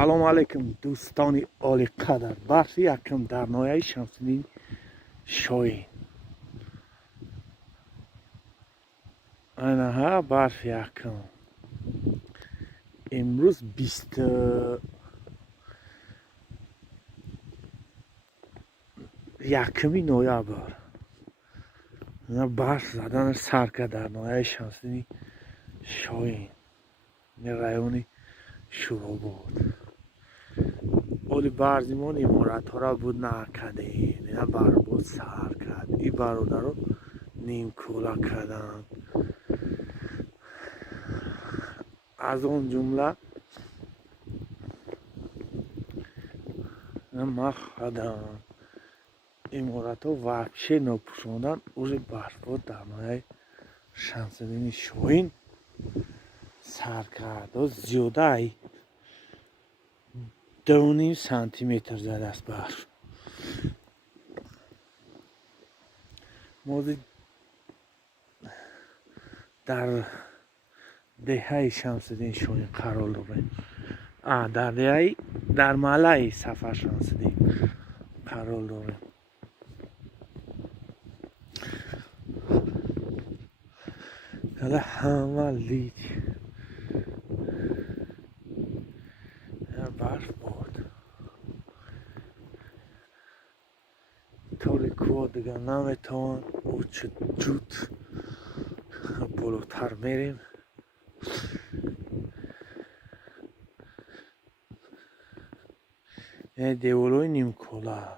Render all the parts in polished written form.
سلام علیکم دوستان عالی قدر. برف یکم در نایه شمس‌الدین شاهین. اینها برف یکم امروز 21 نوامبر. اینا برف زدن سر کرد در نایه شمس‌الدین شاهین. این رایون شروع بود. اولی برزیمون امارت ها را بود نکردین. اینا بر بود سر کرد. این برادر رو نیم کولا کردن. از اون جمله ما خدم امارت ها وحشه نپوشوندن اوز برف بود در نایه شمس‌الدین شاهین سر کرد و زیاده 2.5 سانتی متر زده است برف. ما در دهه شمس‌الدین شاهین قرار داریم. در محله سفر شمس‌الدین قرار داریم. حالا همه لید برف بود. طوری کوه دیگه نمیتوان او چه جود بالاتر میریم. این دیوالای نیم کوله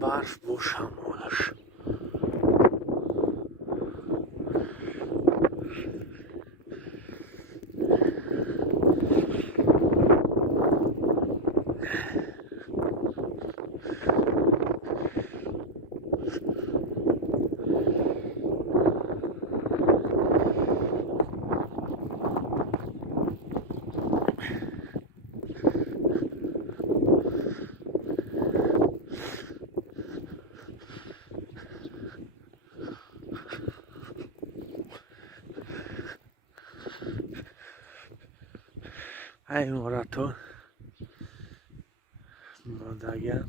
برف با شمالش این امارت ها ماندگن